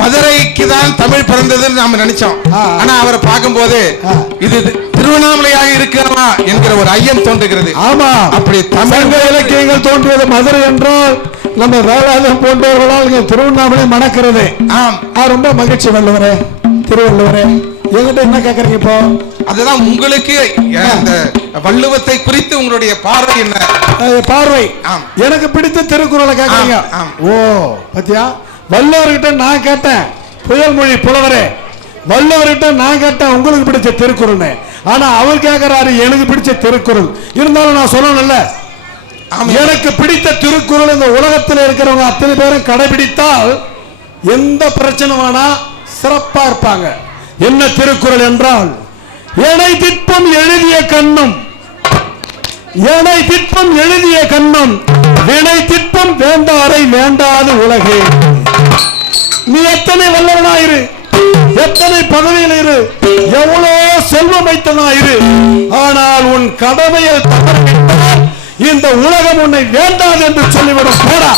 மதுரைக்கு தான் தமிழ் பிறந்ததுன்னு நாம நினைச்சோம். ஆனா அவரை பார்க்கும் போது இது திருவண்ணாமலையாக இருக்கிறதா என்கிற ஒரு ஐயம் தோன்றுகிறது. ஆமா, அப்படி தமிழ் இலக்கியங்கள் தோன்றியது மதுரை என்றால் நம்ம வேளாளம் போன்றவர்களால் திருவண்ணாமலை மணக்கிறது. ரொம்ப மகிழ்ச்சி. வள்ளுவரே, திருவள்ளுவரே, என்கிட்ட என்ன கேக்குறீங்க இப்போ? அதுதான் உங்களுக்கு இந்த வள்ளுவத்தை குறித்து உங்களுடைய பார்வை என்ன? பார்வை எனக்கு பிடித்த திருக்குறளை கேக்குறீங்க. ஓ பத்தியா, வள்ளுவர்கிட்ட நான் கேட்டேன், புயல்மொழி புலவரே, வள்ளுவர்கிட்ட நான் கேட்டேன் உங்களுக்கு பிடிச்ச திருக்குறள். ஆனா அவர் கேட்கிறாரு எனக்கு பிடிச்ச திருக்குறள். இருந்தாலும் நான் சொல்லணும்ல, எனக்கு பிடித்த திருக்குறள் இந்த உலகத்தில் இருக்கிறவங்க அத்தனை பேரும் கடைபிடித்தால் எந்த பிரச்சனை வேணா சிறப்பா இருப்பாங்க. என்ன திருக்குறள் என்றால், எனை திட்பம் எழுதிய கண்ணும், எனை திட்பம் எழுதிய கண்ணும், வினை திட்பம் வேண்டாரை வேண்டாது உலகே. நீ எத்தனை வல்லவனாயிரு, எத்தனை பதவியில் இரு, எவ்வளோ செல்வம் வைத்தனாயிரு, ஆனால் உன் கடமையை தவறிவிட்டால் இந்த உலகம் உன்னை வேண்டாது என்று சொல்லிவிடும் போடா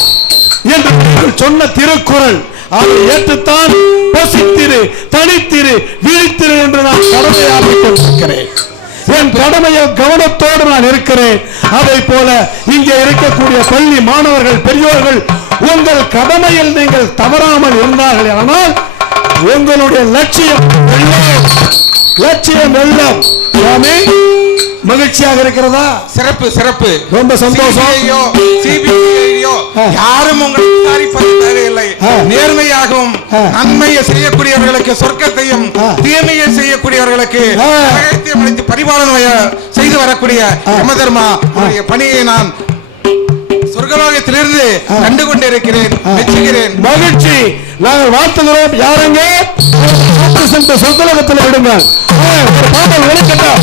என்று சொன்ன திருக்குறள். அதை ஏற்றுத்தான் பசித்திரு, தனித்திரு, விழித்திரு என்று நான் கடமையாக கொண்டிருக்கிறேன். என் கடமையை கவனத்தோடு நான் இருக்கிறேன். அதை போல இங்கே இருக்கக்கூடிய பள்ளி மாணவர்கள், பெரியோர்கள், உங்கள் கடமையில் நீங்கள் தவறாமல் இருந்தார்கள் ஆனால் உங்களுடைய லட்சியம் வெல்லும், லட்சியம் வெல்லும். சுவாமி மகிழ்ச்சியாக இருக்கிறதா? சிறப்பு சிறப்பு, ரொம்ப சந்தோஷம். யாரும் உங்களை விசாரிப்பது தேவையில்லை. நேர்மையாகவும் நன்மையை செய்யக்கூடியவர்களுக்கு சொர்க்கத்தையும், தீமையை செய்யக்கூடியவர்களுக்கு பரிபாலனை செய்து வரக்கூடிய யமதர்மா பணியை நான் சொர்க்கலோகத்திலிருந்து கண்டு கொண்டிருக்கிறேன், மெச்சுகிறேன். மகிழ்ச்சி. நாங்கள் வாழ்த்துகிறோம். யாருங்க சொர்க்கலோகத்தில் விடுங்கள். ஒரு பாடல் விளக்கட்டும்.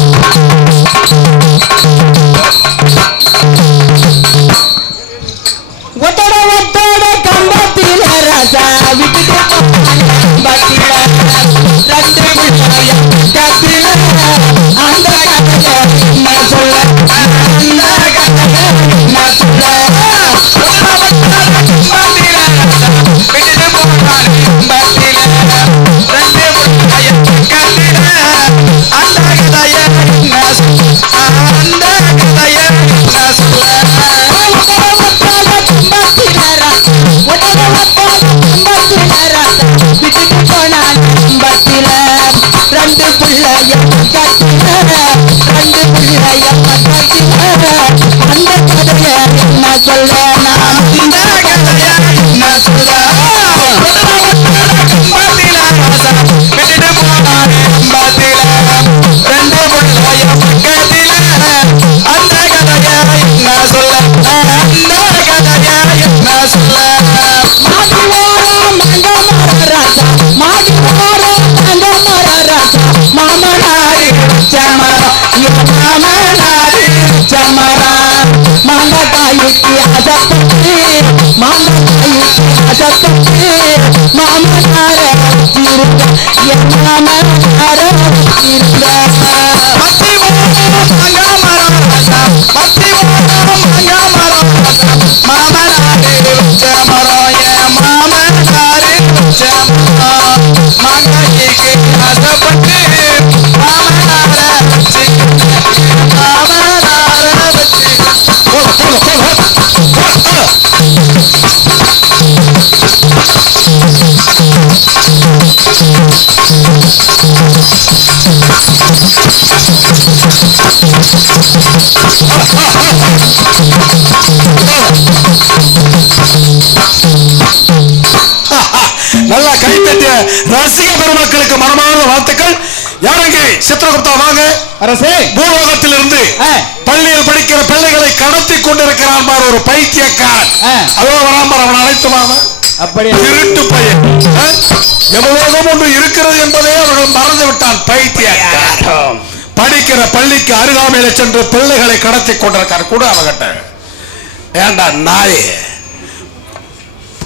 ஒட்டட ஒட்டட கம்பத்தில ராஜா விட்டுட்டு கம்பத்தில ரெண்டு முட்டாய கத்தில அந்த கதைய நான் சொல்ல, அந்த கதைய நான் சொல்ல. ஒட்டட ஒட்டட கம்பத்தில ராஜா விட்டுட்டு போனான் கம்பத்தில ரெண்டு முட்டாய கத்தில அந்த கதைய நான் சொல்ல, அந்த கதைய நான் சொல்ல. ரெண்டு பிள்ளைய கட்டில ரெண்டு பிள்ளைய கட்டில அந்த கதைய என்ன சொல்ல, நான் இந்த கதைய என்ன சொல்ல. விட்டுட்டு போனான் கம்பத்தில ரெண்டு பிள்ளைய கட்டில அந்த கதைய என்ன சொல்ல, அந்த கதைய என்ன சொல்ல. மாமனாரி சமரா, மாமனாரி சமரா, மாமகாய்க்கு அசப்பட்டு, மாமகாய்க்கு அசப்பட்டு, மாமனார வச்சிருக்க, என் மாமனார வச்சிருக்க. மத்தி ஓரம் மங்கமராசா, மத்தி ஓரம் மங்கமராசா, மாமனாரி சமரா, என் மாமனாரி சமரா, மாமகாய்க்கு அசப்பட்டு நல்லா கைத்தட்டிய ரசிக பெருமக்களுக்கு மனமார்ந்த வாழ்த்துக்கள். யாருங்க சித்திரகுப்தா வாங்க. அரசே, பூலோகத்திலிருந்து பள்ளியில் படிக்கிற பிள்ளைகளை கடத்தி கொண்டிருக்கிறான் பார் ஒரு பைத்தியக்காரன். அதோ வராமர், அவன் அழைத்து வாங்க. அப்படி திருட்டு பையன். எவ்வளவு ஒன்று இருக்கிறது என்பதை அவர்கள் மறந்து விட்டான். பைத்தியக்காரன் படிக்கிற பள்ளிக்கு அருகாமையில சென்று பிள்ளைகளை கடத்தி கொண்டிருக்கார். கூட அவகிட்ட ஏண்டா நாயே,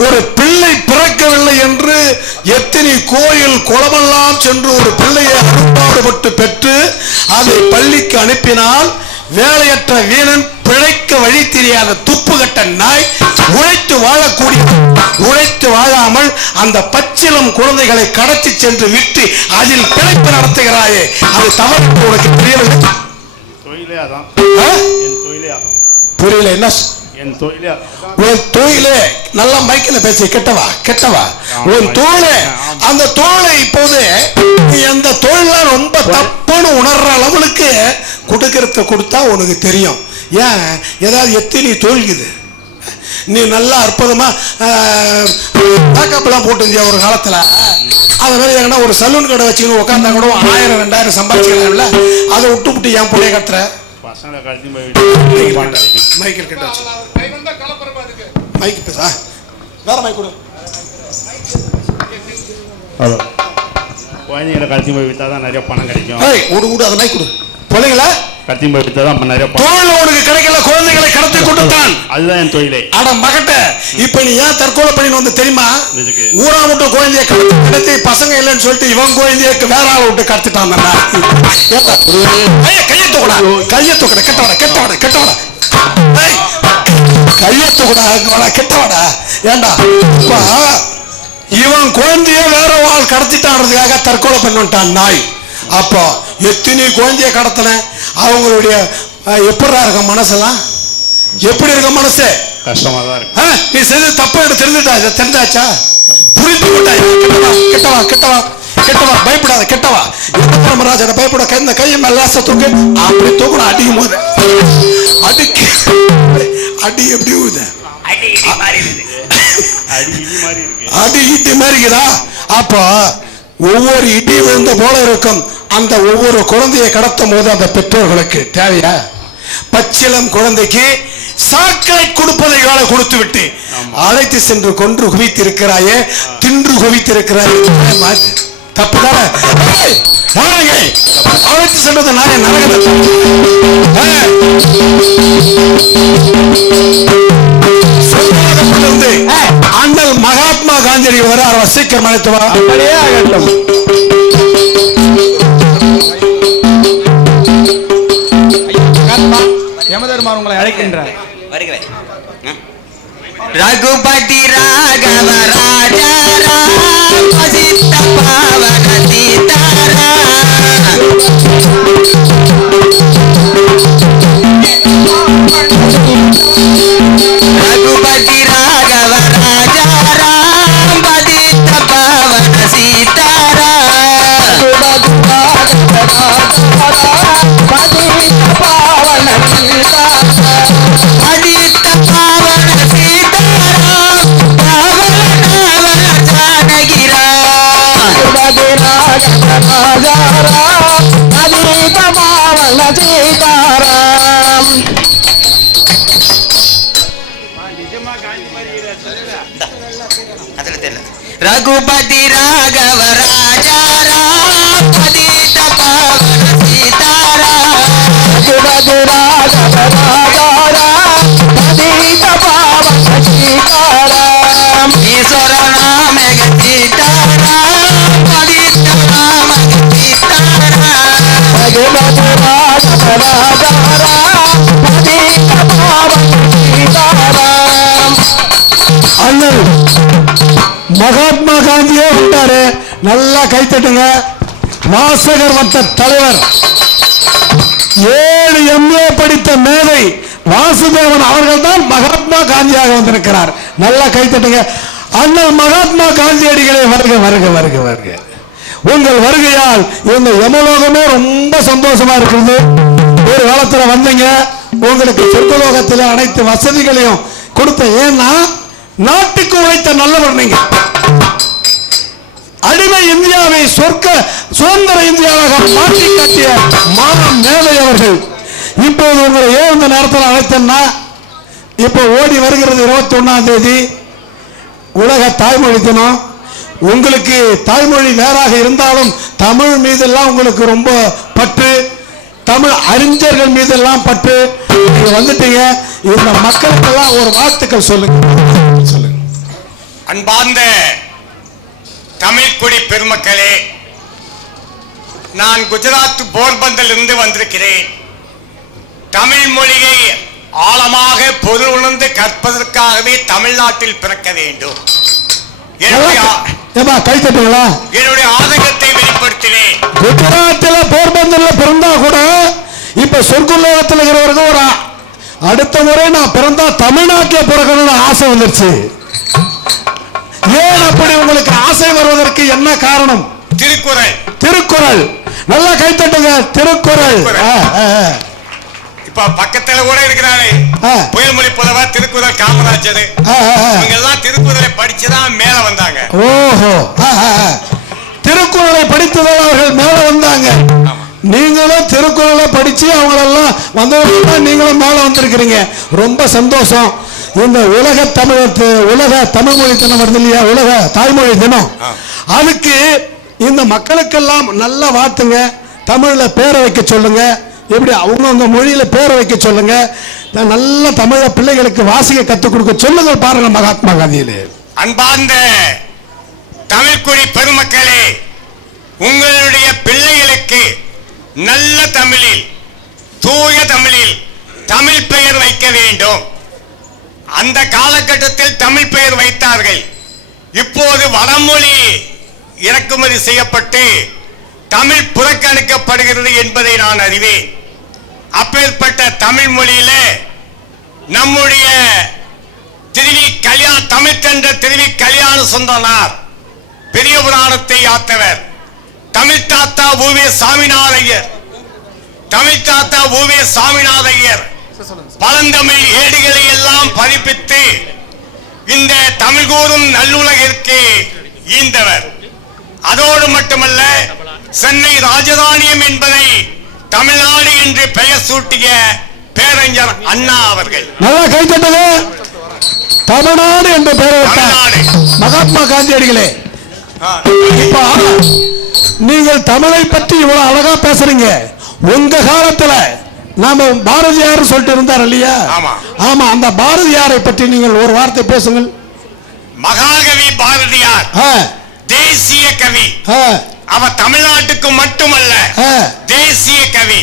ஒரு பிள்ளை பிறக்கவில்லை என்று எத்தனை கோயில் குளமெல்லாம் சென்று ஒரு பிள்ளையை அரும்பாடுபட்டு பெற்று அதை பள்ளிக்கு அனுப்பினால் வேலையற்ற வீணன், பிழைக்க வழி தெரியாத துப்புகட்ட நாய், உழைத்து வாழாமல் அந்த பச்சிலம் குழந்தைகளை கடத்தி சென்று விட்டு அதில் பிழைப்பு நடத்துகிறாயே, அது தவறு. உனக்கு தெரியவில்லை? புரியல? என்ன என் தொழிலே உன் தொழிலே நல்ல மைக்கில் பேசி கெட்டவா உன் தொழிலே. அந்த தொழிலை இப்போது அந்த தொழில ரொம்ப தப்புன்னு உணர்ற அளவுக்கு கொடுத்தா உனக்கு தெரியும். ஏன் ஏதாவது எத்தனை தொழில்குது? நீ நல்லா அற்புதமா மேக்கப்லாம் போட்டுருந்தியா ஒரு காலத்துல. அது மாதிரி எங்கன்னா ஒரு சலூன் கடை வச்சுக்கணும் உட்காந்தா கூட 1000 2000 சம்பாதிக்கலாம்ல. அதை விட்டு என் பிள்ளைய கத்துற மைக்கில் கிட்ட வச்சு மைக் பேசா வேற மைக் கொடு. குழந்தைங்களை கழிச்சு போய் விற்றா தான் நிறைய பணம் கிடைக்கும். விடு அதை மைக் கொடு. பிள்ளைங்களா கத்தி போய் விற்றா தான் நிறைய தொழில் உனக்கு கிடைக்கல, குழந்தைகளை கடத்தி கொடுத்தான். அதுதான் என் தொழிலை. அட மகட்ட, இப்ப நீ ஏன் தற்கொலை பண்ணி வந்து தெரியுமா? ஊரா விட்டு குழந்தைய கடத்தி பசங்க இல்லைன்னு சொல்லிட்டு இவன் குழந்தைய வேற ஆளை விட்டு கடத்திட்டான். கையத்தூடா கெட்டவாடா கெட்டவாடா. ஏண்டா இவன் குழந்தைய வேற ஆள் கடத்திட்டான்றதுக்காக தற்கொலை பண்ணிட்டான் நாய். அப்போ எத்தனை குழந்தைய கடத்தின அவங்களுடைய எப்படி இருக்க மனசெல்லாம்? எப்படி இருக்க மனசு? கஷ்டமா தான் இருக்கு. நீ செய்து தப்பு தெரிஞ்சாச்சா? புரிந்து விட்டாய்? கெட்டவா பயப்படாத. கெட்டவா ராஜா பயப்பட இந்த கையை மேல தூக்கு. அப்படி தூக்கணும். அடிக்கும் போது அடி எப்படி அடி இடி மாதிரி இருக்குதா? அப்போ ஒவ்வொரு இடி விழுந்த போல இருக்கும். அந்த ஒவ்வொரு குழந்தையை கடத்தும் போது அந்த பெற்றோர்களுக்கு தேவையா? பச்சிலம் குழந்தைக்கு சாக்களை கொடுப்பதை கொடுத்து விட்டு அழைத்து சென்று கொன்று குவித்திருக்கிறாயே, தின்று குவித்திருக்கிறாயே. தப்புதானே? அழைத்து சென்றது நானே நரகத்தை. அண்ணல் மகாத்மா காந்தி வர சீக்கிரம் அழைத்து வா. அப்படியே ஆகட்டும். யமதர்மர் உங்களை அழைக்கின்றார். வருகிறேன். ரகுபதி ராகவ ராஜா ராமசித்த பாவன சீதாரா ரகுபதி ராகவ ராஜா ராமசித்த பாவன சீதாரா ரகுபதி ராகவ ராஜா ராமதித பாவன சீதாரா ரகுபதி ராகவ ராஜா ராமதித பாவன சீதாரா ஈஸ்வர நாம சீதாரா பதித நாம சீதாரா ரகுபதி ராகவ ராஜா ராமதித பாவன சீதாரா. அண்ணல் மகாத்மா காந்தியே வந்தாரு. நல்லா கைத்தட்டுங்க. வாசகர் வட்ட தலைவர், 7 MA படித்த மேதை வாசுதேவன் அவர்கள் தான் மகாத்மா காந்தியாக வந்திருக்கிறார். நல்லா கைத்தட்டுங்க. அண்ணல் மகாத்மா காந்தியடிகளே வருக வருக வருக வருக. உங்கள் வருகையால் இந்த யமலோகமே ரொம்ப சந்தோஷமா இருக்குது. ஒரு காலத்துல வந்தீங்க, உங்களுக்கு சொர்க்கலோகத்தில் அனைத்து வசதிகளையும் கொடுத்த. ஏன்னா நாட்டுக்கு உழைத்த நல்லவர் நீங்க. அடிமை இந்தியாவை சுதந்திர இந்தியாவாக மாற்றி காட்டிய மானம் மேலை அவர்கள் இப்போது உங்களை ஏன் இந்த நேரத்தில் அழைத்தேன்னா, இப்போ ஓடி வருகிறது 21ஆம் தேதி உலக தாய்மொழி தினம். உங்களுக்கு தாய்மொழி வேறாக இருந்தாலும் தமிழ் மீதெல்லாம் உங்களுக்கு ரொம்ப பற்று, தமிழ் அறிஞர்கள் மீதெல்லாம் பற்று. நீங்க வந்துட்டீங்க. இந்த மக்களுக்கெல்லாம் ஒரு வாழ்த்துக்கள் சொல்லுங்க. அன்பார்ந்த தமிழ் குடி பெருமக்களே, நான் குஜராத் போர்பந்தரிலிருந்து வந்திருக்கிறேன். தமிழ் மொழியை ஆழமாக பொருள் உணர்ந்து கற்பதற்காகவே தமிழ்நாட்டில் பிறக்க வேண்டும். கை தட்டுங்களா? என்னுடைய ஆதங்கத்தை வெளிப்படுத்தினேன். குஜராத்தில் போர்பந்தர்ல பிறந்தா கூட இப்ப சொர்க்குலோகத்தில் இருக்கிறவர்கள் ஒரு அடுத்த முறை நான் பிறந்தா தமிழ்நாட்டில் பிறக்கணும்னு ஆசை வந்துருச்சு. ஏன் அப்படி உங்களுக்கு ஆசை வருவதற்கு என்ன காரணம்? திருக்குறள். திருக்குறள் நல்லா கைத்தட்டுங்க. திருக்குறள் இப்ப பக்கத்துல கூட இருக்கிறாரு புயல்மொழி புலவர் திருக்குறள் காமராஜர். இவங்க எல்லாம் திருக்குறளை படிச்சுதான் மேல வந்தாங்க. ஓஹோ, திருக்குறளை படித்ததால் அவர்கள் மேல வந்தாங்க. நீங்களும் திருக்குறளை படிச்சு அவங்களெல்லாம் வந்தவங்க நீங்களும் மேல வந்திருக்கிறீங்க. ரொம்ப சந்தோஷம். இந்த உலக தமிழ் மொழி தினம் வருது இல்லையா, உலக தாய்மொழி தினம், அதுக்கு இந்த மக்களுக்கெல்லாம் நல்ல வாழ்த்துங்க. தமிழ்ல பேரை வைக்க சொல்லுங்க. எப்படி அவங்க மொழியில பேரை வைக்க சொல்லுங்க. நல்ல தமிழ பிள்ளைகளுக்கு வாசிக்க கத்துக் கொடுக்க சொல்லுங்க. பாருங்க மகாத்மா காந்தியிலே. அன்பார்ந்த தமிழ்குடி பெருமக்களே, உங்களுடைய பிள்ளைகளுக்கு நல்ல தமிழில், தூய தமிழில் தமிழ் பெயர் வைக்க வேண்டும். அந்த காலகட்டத்தில் தமிழ் பெயர் வைத்தார்கள். இப்போது வடமொழி இறக்குமதி செய்யப்பட்டு தமிழ் புறக்கணிக்கப்படுகிறது என்பதை நான் அறிவேன். அப்பேற்பட்ட தமிழ் மொழியில நம்முடைய தமிழ்த்தென்ற திருவி கல்யாண சுந்தரனார் பெரிய புராணத்தை ஆத்தவர். தமிழ் தாத்தா ஊவே சாமிநாதையர், தமிழ் தாத்தா ஊவே சாமிநாதையர் பழந்தமிழ் ஏடுகளை எல்லாம் பதிப்பித்து இந்த தமிழ் கூறும் நல்லுலகிற்கு ஈந்தவர். அதோடு மட்டுமல்ல, சென்னை ராஜதானியம் என்பதை தமிழ்நாடு என்று பெயர் சூட்டிய பேரறிஞர் அண்ணா அவர்கள். நல்லா கைத்தட்டது. தமிழ்நாடு என்ற பெயர் மகாத்மா காந்தியடிகளே. நீங்கள் தமிழை பற்றி இவ்வளவு அழகா பேசுறீங்க. உங்க காலத்துல நாம பாரதியார் சொல்லிட்டு இருந்தார் இல்லையா? ஆமா, அந்த பாரதியாரை பற்றி நீங்கள் ஒரு வார்த்தை பேசுங்கள். மகாகவி பாரதியார் தேசிய கவி. அவர் தமிழ்நாட்டுக்கு மட்டுமல்ல தேசிய கவி.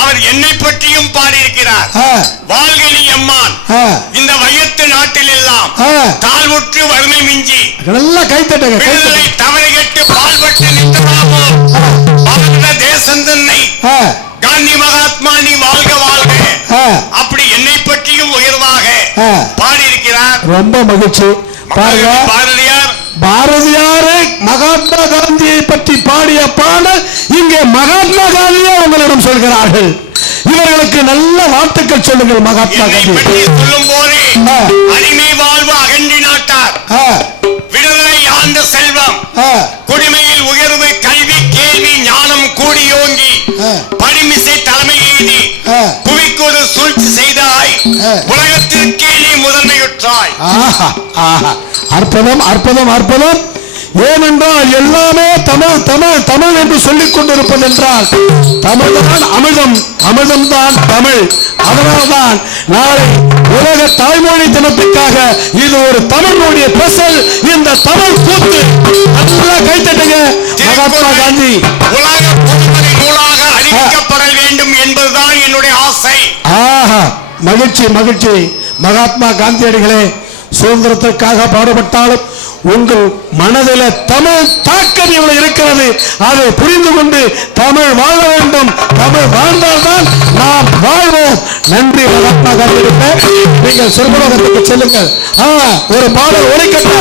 அவர் என்னை பற்றியும் பாடியிருக்கிறார். வாழ்கனி அம்மான் இந்த வையத்து நாட்டில் எல்லாம் தாழ்வுற்று வறுமை மிஞ்சி நல்லா கைத்தட்டுங்க. விடுதலை தவறை கட்டு பால்பட்டு நிற்கலாமோ பாரத தேசம் தன்னை காந்தி மகாத்மா நீ வாழ்க வாழ்க, அப்படி என்னை பற்றியும் உயர்வாக பாடியிருக்கிறார். ரொம்ப மகிழ்ச்சி. பாரதியார் பாரதியாரை மகாத்மா காந்தியை பற்றி பாடிய பாடல் இங்கே மகாத்மா காந்தியே உங்களிடம் சொல்கிறார்கள். இவர்களுக்கு நல்ல வாழ்த்துக்கள் சொல்லுங்கள். மகாத்மா காந்தி சொல்லும் போது அடிமை வாழ்வு அகன்றி நாட்டார், விடுதலை ஆண்ட செல்வம், குடிமையில் உயர்வு, கல்வி, கேள்வி, ஞானம் கூடியோங்கி படிமிசை தலைமை எய்தி புவிக்கொரு சூழ்ச்சி செய்தாய், உலகத்திற்கே நீ முதன்மையுற்றாய். அற்புதம், அற்புதம், அற்புதம். ஏனென்றால் எல்லாமே தமிழ் தமிழ் தமிழ் என்று சொல்லிக் கொண்டிருப்பது என்றால் தமிழ்தான் அமிர்தம், அமிர்தம்தான் தமிழ். அதனால்தான் நாளை உலக தாய்மொழி தினத்துக்காக இது ஒரு தமிழுடைய பெசல். இந்த தமிழ் கூத்து நல்லா கைத்தட்டுங்க. மகாத்மா காந்தி உலக பொதுமறை நூலாக அறிவிக்கப்பட வேண்டும் என்பதுதான் என்னுடைய ஆசை. மகிழ்ச்சி, மகிழ்ச்சி. மகாத்மா காந்தியடிகளே, சுதந்திரத்திற்காக பாடுபட்டாலும் உங்கள் மனதில் தமிழ் தாக்கம் இவ்வளவு இருக்கிறது. அதை புரிந்து கொண்டு தமிழ் வாழ வேண்டும். தமிழ் வாழ்ந்தால்தான் நாம் வாழ்வோம். நன்றி மகாத்மா காந்தியடிகளே. நீங்கள் சொர்க்கலோகத்துக்கு செல்லுங்கள். ஒரு பாடல் ஒலிக்கட்டா.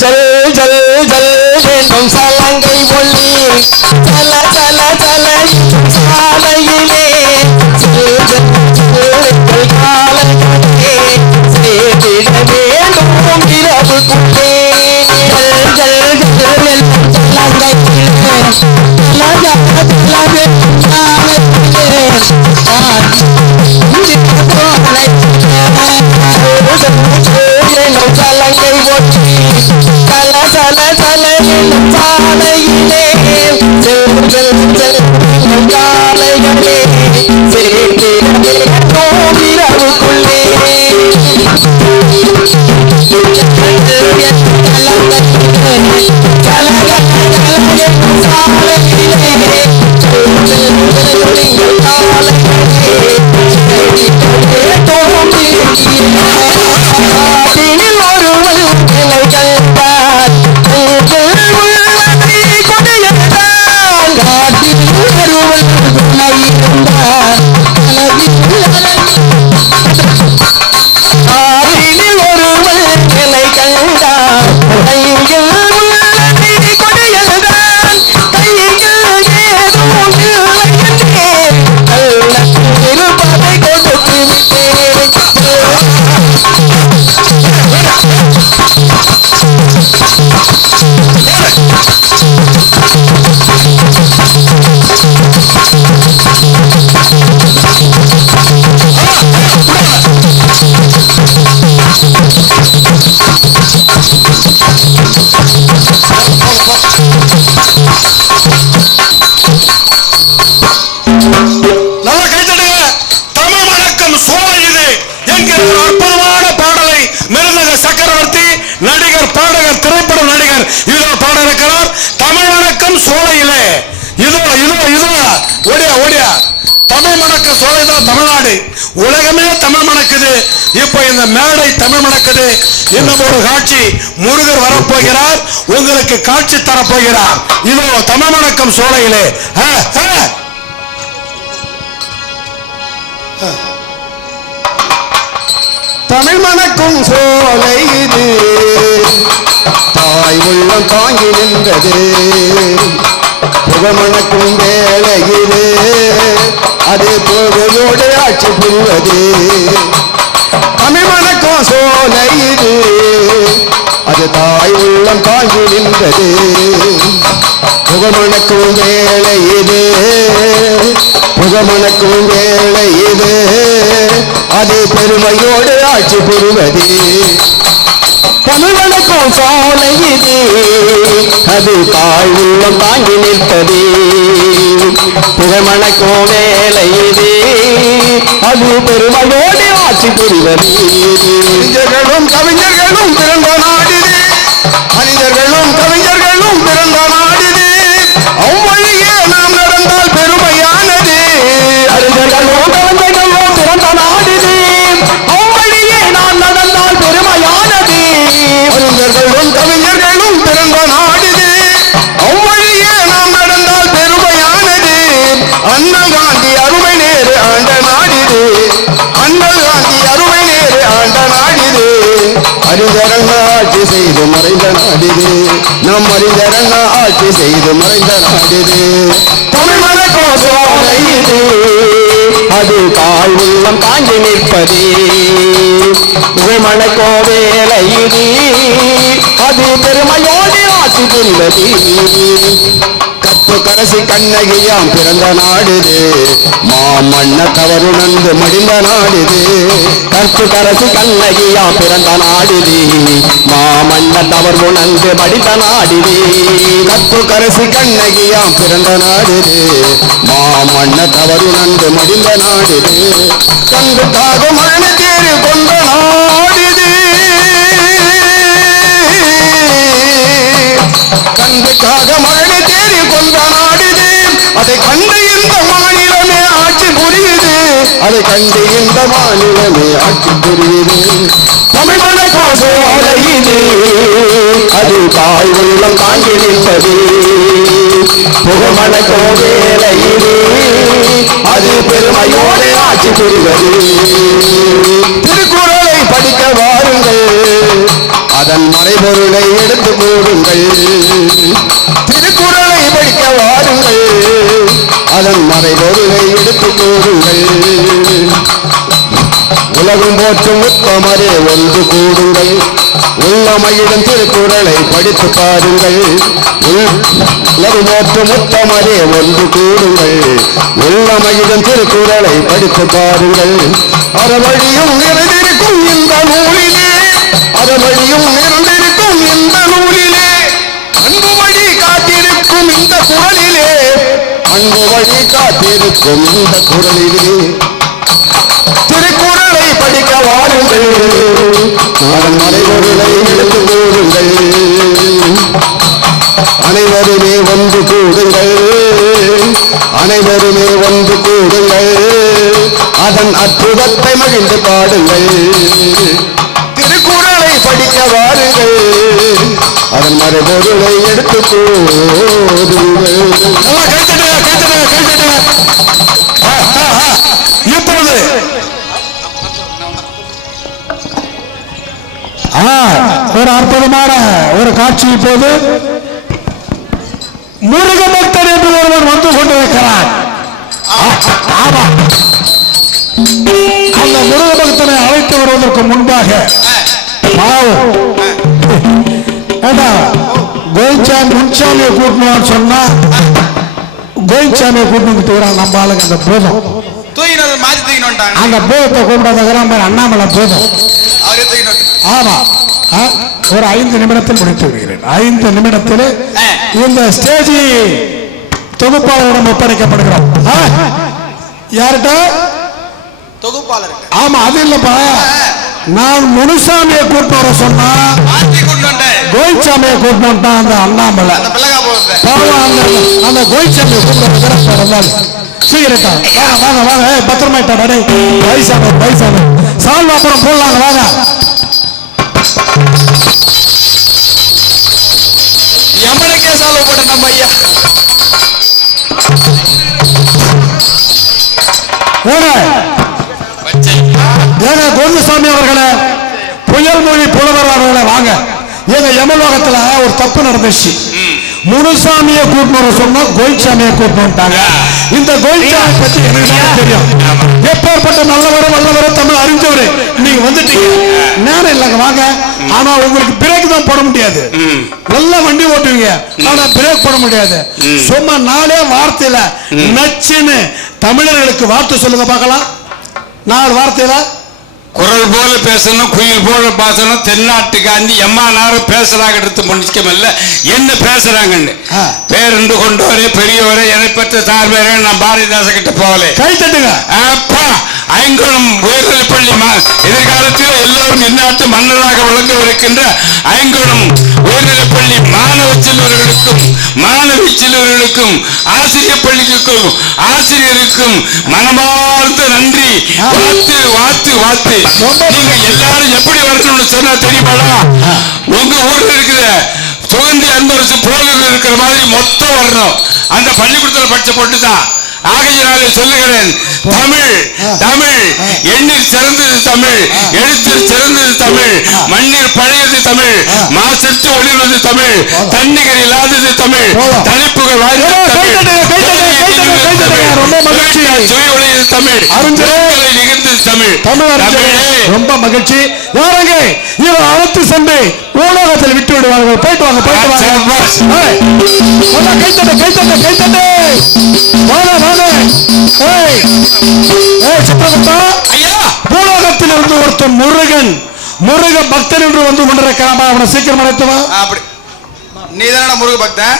ஜல் ஜல் ஜல் வேண்டும் சலங்கை ஒளி, சல சல சல சாலையிலே காலையிலே சேதிட வேண்டும் இரவுக்குள்ளே. ஜல் ஜல் ஜல் வேண்டும் சலங்கையிலே சலங்கை ஒட்டி சல சல சல சாலையிலே காலைகளே சேர்த்திடவே இரவுக்குள்ளே. தமிழ்நாடு உலகமே தமிழ் மணக்குது. இப்ப இந்த மேடை தமிழ் மணக்குது. இன்னும் ஒரு காட்சி, முருகர் வரப்போகிறார், உங்களுக்கு காட்சி தரப்போகிறார். இதோ தமிழ் மணக்கம் சோலையிலே. தமிழ் மணக்கும் சோலை இது, தாய் உள்ளம் தாங்கி நின்றது. புகமணக்கும் வேலை இது, அது புகையோடு ஆட்சி புரிவது. தமிழ் மணக்கும் சோலை இது, அது தாய் உள்ளம் தாங்கி நின்றது. புகமணக்கும் வேலை இது, புகமணக்கும் வேலை இது, அது பெருமையோடு ஆட்சி புரிவது. தமிழ் மணக்கும் சோலை இது, அது தாய் உள்ளம் தாங்கி நிற்பது. புகமணக்கும் வேலை இது, அது பெருமையோடு ஆட்சி புரிவது. மனிதர்களும் கவிஞர்களும் பிறந்த நாடிது, மனிதர்களும் கவிஞர்களும் பிறந்த நாடிது. அவ்வழியே நாம் நடந்தால் பெருமையானது. அறிஞர்களும் கவிஞர்களும் பிறந்த நாடிது, அவ்வழியே நாம் நடந்தால் பெருமையானது. அறிஞர்களும் கவிஞர்களும் பிறந்த நாடிது, அவ்வழியே நாம் நடந்தால் பெருமையானது. அண்ணல் காந்தி அருமை நேரு ஆண்ட நாடிது, அண்ணல் காந்தி அருமை நேரு ஆண்ட நாடிது. அறிஞரண்ணா ஆட்சி செய்து மறைந்த நாடிது, நம் அறிஞரண்ணா ஆட்சி செய்து மறைந்த நாடிது. தமிழ் மணக்கும் சோலை இது, அது தாய் உள்ளம் தாங்கி நிற்பது. புகழ்மணக்கோ வேலை இது, அது பெருமையோடு ஆட்சி புரிவது. கற்பு கரசி கண்ணகியாம் பிறந்த நாடுது, மாமண்ண தவறுணர்ந்து மடிந்த நாடுது. கற்பு கரசி கண்ணகியாம் பிறந்த நாடுது, மாமண்ண தவறுணர்ந்து மடிந்த நாடுது. கற்பு கரசி கண்ணகியாம் பிறந்த நாடுது, மாமண்ண தவறுணர்ந்து மடிந்த நாடுது. தங்குக்காக மரண தேறு கொண்ட நாடுது, கண்டுக்காக மரண தேறி கொண்ட நாடுது. அதை கண்டு இந்த மாநிலமே ஆட்சி புரியுது, அதை கண்டு இந்த மாநிலமே ஆட்சி புரியுது. தமிழ் மணக்கும் சோலை இது, அது தாய் உள்ளம் தாங்கி நிற்பது. புகமணக்கோ வேலை இது, அது பெருமையோடு ஆட்சி புரிவது. திருக்குறளை படிக்க வாருங்கள், அதன் மறைபொருளை எடுத்து போடுங்கள். திருக்குறளை படிக்க வாருங்கள், அதன் மறைபொருளை எடுத்து போடுங்கள். உலகம் போற்றும் உத்தமரே ஒன்று கூடுங்கள், உள்ளமயிலும் திருக்குறளை படித்து பாருங்கள். உலகம் போற்றும் உத்தமரே ஒன்று கூடுங்கள், உள்ளமயிலும் திருக்குறளை படித்து பாருங்கள். அறவழியும் நிறைந்திருக்கும் இந்த நூலிலே, அறவழியும் நிறைந்திருக்கும் இந்த நூலிலே, அன்பு வழி காத்திருக்கும் இந்த குரலிலே, அன்பு வழி காத்திருக்கும் இந்த குரலிலே. திருக்குறளை படிக்க வாருங்கள், அதன் மறைபொருளை எடுத்து கூறுங்கள். அனைவருமே ஒன்று கூடுங்கள், அனைவருமே ஒன்று கூடுங்கள், அதன் அற்புதத்தை மகிழ்ந்து பாடுங்கள். திருக்குறளை படிக்க வாருங்கள், அதன் மறைபொருளை எடுத்து போடுங்கள். இப்பொழுது ஒரு அற்புதமான ஒரு காட்சி. இப்போது முருக பக்தர் என்று ஒருவர் வந்து கொண்டிருக்கிறார். ஆமா, அந்த முருக பக்தனை அழைத்து வருவதற்கு முன்பாக பாவம் கோயிச்சாமி முன்சாமியை கூட்டணும்னு சொன்னா கோயிச்சாமியை கூட்டணும்னு நம்ம ஆளுங்க அந்த போதும் அந்த போதத்தை கொண்டாடுற அண்ணாமலை போதும். ஆமா, ஒரு 5 நிமிடத்தில் முடித்து விடுகிறேன். 5 நிமிடத்தில் இந்த ஸ்டேஜ் தொகுப்பாளரிடம் ஒப்படைக்கப்படுகிறோம். யார்கிட்ட? தொகுப்பாளர். ஆமா, அது இல்லப்பா, நான் முனுசாமியை கூட்டு வர சொன்னா கோயிச்சாமியை கூட்டு வந்துட்டான் அந்த அண்ணாமலை. அந்த கோயிச்சாமியை கூட்டு வந்தாலும் சீக்கிரட்டா வாங்க வாங்க வாங்க, பத்திரமாயிட்டா வயசான வயசான சால்வா அப்புறம் போடலாங்க வாங்க. எமனுக்கே சால்வ் போட்ட நம்ம ஐயா. ஏங்க கோவிந்தசாமி அவர்களே, புயல் மொழி புலவர் அவர்களே வாங்க. எங்க யமலோகத்துல ஒரு தப்பு நடந்துச்சு. முனுசாமியை கூட்டணும் சொன்னா கோயிச்சாமியை கூட்டணும்ட்டாங்க. இந்த கோயிச்சாமி பத்தி எனக்கு தெரியும். எப்பேற்பட்ட நல்லவரும் வல்லவரும் தமிழ் அறிஞ்சவரு நீங்க வந்துட்டீங்க, நேரம் இல்லைங்க வாங்க. ஆனா உங்களுக்கு பிரேக் தான் போட முடியாது. நல்ல வண்டி ஓட்டுவீங்க, ஆனா பிரேக் போட முடியாது. சும்மா 4 வார்த்தையில நச்சுன்னு தமிழர்களுக்கு வார்த்தை சொல்லுங்க பார்க்கலாம். 4 வார்த்தையில. குரல் போல பேசணும், குயில் போல பேசணும், தென்னாட்டு காந்தி எம்மா நேரம் பேசுறாங்க எடுத்து முடிக்கமில்ல என்ன பேசுறாங்கன்னு பேருந்து கொண்டு வரே பெரியவரே என்னை பெற்ற சார்பேரே நான் பாரதிதாச கிட்ட போகல. கை தட்டுங்க அப்பா. ஐங்குளம் உயர்நிலைப்பள்ளி எதிர்காலத்தில் எல்லோரும் இந்நாட்டு மன்னராக விளங்கவிருக்கின்ற ஐங்குளம் உயர்நிலைப்பள்ளி மாணவ செல்வர்களுக்கும் மாணவி செல்வர்களுக்கும் ஆசிரியர் பள்ளிக்கும் ஆசிரியருக்கும் மனமார்ந்த நன்றி. வாழ்த்து வாழ்த்து வாழ்த்து. நீங்க எல்லாரும் எப்படி வரணும்னு சொன்னா தெரியுமாடா? உங்க ஊர்ல இருக்கிற சுகந்தி அன்பரசு போலூர் இருக்கிற மாதிரி மொத்தம் வரணும். அந்த பள்ளிக்கூடத்தில் படிச்ச பொண்ணுதான். ஆகையினாலே சொல்லுகிறேன், தமிழ் தமிழ் எண்ணில் சிறந்தது தமிழ், எழுத்தில் சிறந்தது தமிழ், மண்ணில் பழையது தமிழ், மாசற்று ஒளிர்வது தமிழ், தன்னிகர் இல்லாதது தமிழ், தலைப்புகள் வாய்ந்தது தமிழ், அருஞ்சலை நிகழ்ந்தது தமிழ். ரொம்ப மகிழ்ச்சி. யாருங்க இவன் அழைத்து சென்று உலகத்தில் விட்டு விடுவார்கள். போயிட்டு வாங்க போயிட்டு வாங்க. கைத்தட்டு கைத்தட்டு கைத்தட்டு வாங்க வாங்க. பூலோகத்தில் இருந்து ஒருத்தன் முருகன் முருக பக்தன் என்று வந்து கொண்டிருக்கிறான். அவனை சீக்கிரம் அழைத்துவா. அப்படி நீதான முருக பக்தன்?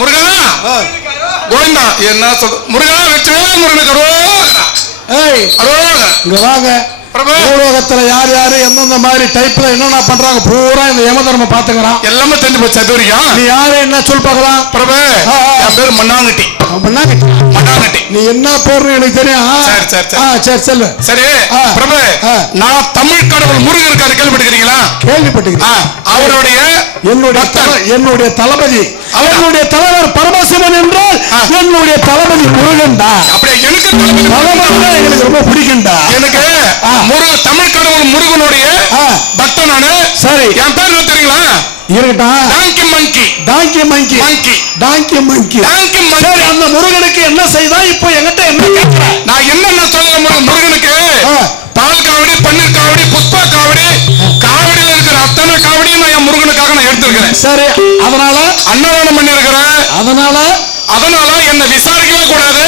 முருகா கோவிந்தா என்ன சொல்ற? முருகா வெற்றிவேல் முருகனுக்கு இங்க வாங்க. பூலோகத்துல யார் யாரு எந்தெந்த மாதிரி டைப்ல என்னென்ன பண்றாங்க பூரா இந்த யம தர்மம் பாத்துக்கிறான். எல்லாமே தெரிஞ்சு போச்சு. அது வரைக்கும் நீ யாரு என்ன சொல் பார்க்கலாம். பிரபு என் பேர் மண்ணாங்கட்டி. மண்ணாங்கட்டி. நீ என்ன பேரு எனக்கு தெரியும். சரி செல்வ. சரி பிரபு, நான் தமிழ் கடவுள் முருகன் இருக்காரு, கேள்விப்பட்டிருக்கீங்களா? கேள்விப்பட்டிருக்கேன். அவருடைய என்னுடைய தளபதி, அவருடைய தலைவர் பரமசிவன் என்றால் என்னுடைய தளபதி முருகன் தான். அப்படியே எனக்கு தளபதி எனக்கு ரொம்ப பிடிக்கும்டா. எனக்கு தமிழ் கடவுள் முருகனுடைய பக்தன் நானு. சரி, என் பேர் என்ன தெரியுங்களா? இருக்கட்டும். டாங்கி மங்கி. டாங்கி மங்கி. மங்கி. டாங்கி மங்கி. டாங்கி மங்கி. சரி, அந்த முருகனுக்கு என்ன செய்தா இப்போ என்கிட்ட என்ன கேட்கிறேன்? நான் என்னென்ன சொல்ல முருகனுக்கு பால் காவடி, பன்னீர் காவடி, புஷ்பா காவடி, காவடியில் இருக்கிற அத்தனை காவடியும் நான் என் முருகனுக்காக நான் எடுத்திருக்கிறேன். சரி, அதனால அன்னதானம் பண்ணி இருக்கிறேன். அதனால என்ன விசாரிக்கவே கூடாது,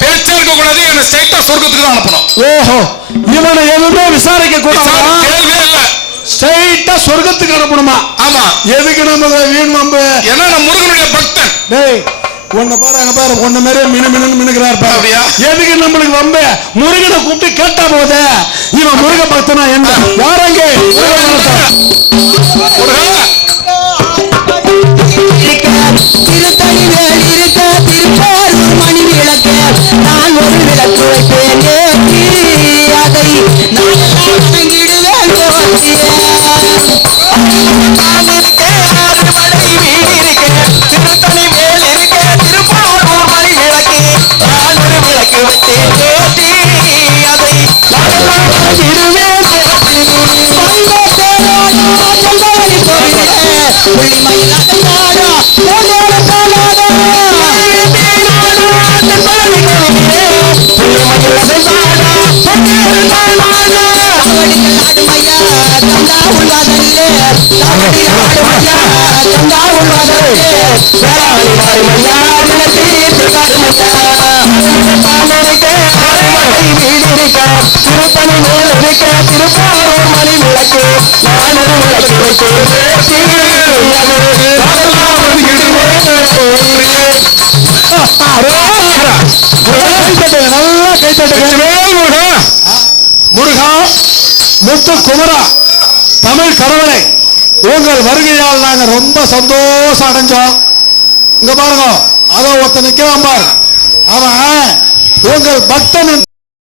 பேச்சே இருக்க கூடாது, என்ன ஸ்ட்ரைட்டா சொர்க்கத்துக்கு தான் அனுப்பணும். ஓஹோ, இவனை எதுவுமே விசாரிக்க கூடாது, கேள்வியே இல்ல, ஸ்ட்ரைட்டா சொர்க்கத்துக்கு அனுப்பணுமா? ஆமா. எதுக்கு நம்ம வீண் நம்ப? ஏன்னா நான் முருகனுடைய பக்தன். டேய் உன்னை பாரு, அங்க பாரு, உன்ன மாதிரி மினுக்கிறார் பாரு. எதுக்கு நம்மளுக்கு வம்ப? முருகனை கூப்பிட்டு கேட்டா போதே இவன் முருக பக்தனா என்ன? யாரங்க வேளாண் வாய்மையா விளக்கு திருப்பதி வீடிருக்க திருப்பணி மேல் இருக்க திருப்பாரூர் மணி விளக்கு நானூறு விளக்கு வைத்து நல்லா கைத்தட்டுங்க. முருகா முத்து குமரா தமிழ் கடவுளை உங்கள் வருகையால் நாங்க ரொம்ப சந்தோஷம் அடைஞ்சோம். இங்க பாருங்க, அத ஒருத்தன் நிக்கிறான் பாரு, அவன் உங்கள் பக்தன்